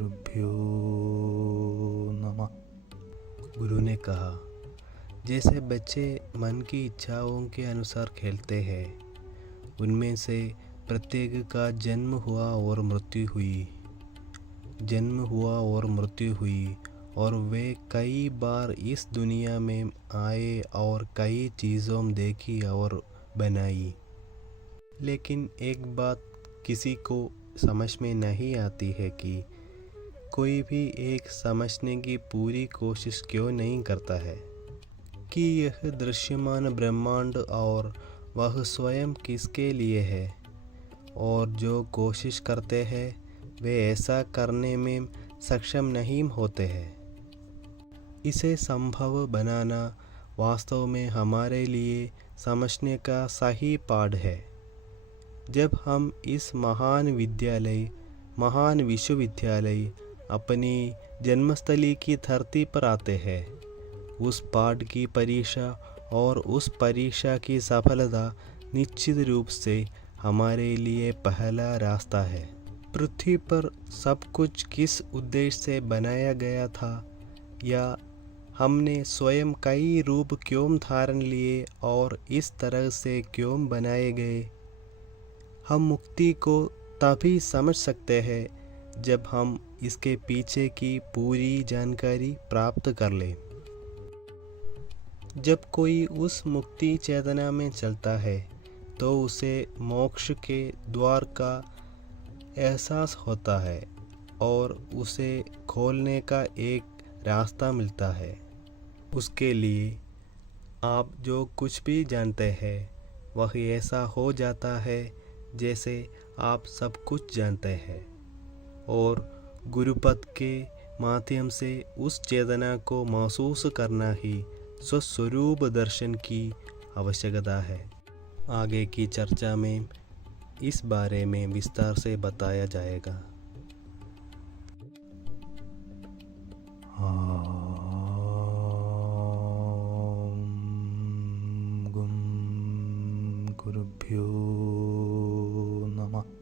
गुरुभ्यो नमः। गुरु ने कहा, जैसे बच्चे मन की इच्छाओं के अनुसार खेलते हैं, उनमें से प्रत्येक का जन्म हुआ और मृत्यु हुई और वे कई बार इस दुनिया में आए और कई चीज़ों देखी और बनाई। लेकिन एक बात किसी को समझ में नहीं आती है कि कोई भी एक समझने की पूरी कोशिश क्यों नहीं करता है कि यह दृश्यमान ब्रह्मांड और वह स्वयं किसके लिए है। और जो कोशिश करते हैं वे ऐसा करने में सक्षम नहीं होते हैं। इसे संभव बनाना वास्तव में हमारे लिए समझने का सही पाठ है। जब हम इस महान विश्वविद्यालय अपनी जन्मस्थली की धरती पर आते हैं, उस पाठ की परीक्षा और उस परीक्षा की सफलता निश्चित रूप से हमारे लिए पहला रास्ता है। पृथ्वी पर सब कुछ किस उद्देश्य से बनाया गया था, या हमने स्वयं कई रूप क्यों धारण लिए और इस तरह से क्यों बनाए गए। हम मुक्ति को तभी समझ सकते हैं जब हम इसके पीछे की पूरी जानकारी प्राप्त कर लें। जब कोई उस मुक्ति चेतना में चलता है तो उसे मोक्ष के द्वार का एहसास होता है और उसे खोलने का एक रास्ता मिलता है। उसके लिए आप जो कुछ भी जानते हैं वह ऐसा हो जाता है जैसे आप सब कुछ जानते हैं, और गुरुपद के माध्यम से उस चेतना को महसूस करना ही स्वस्वरूप दर्शन की आवश्यकता है। आगे की चर्चा में इस बारे में विस्तार से बताया जाएगा। गुरुभ्यो नमः।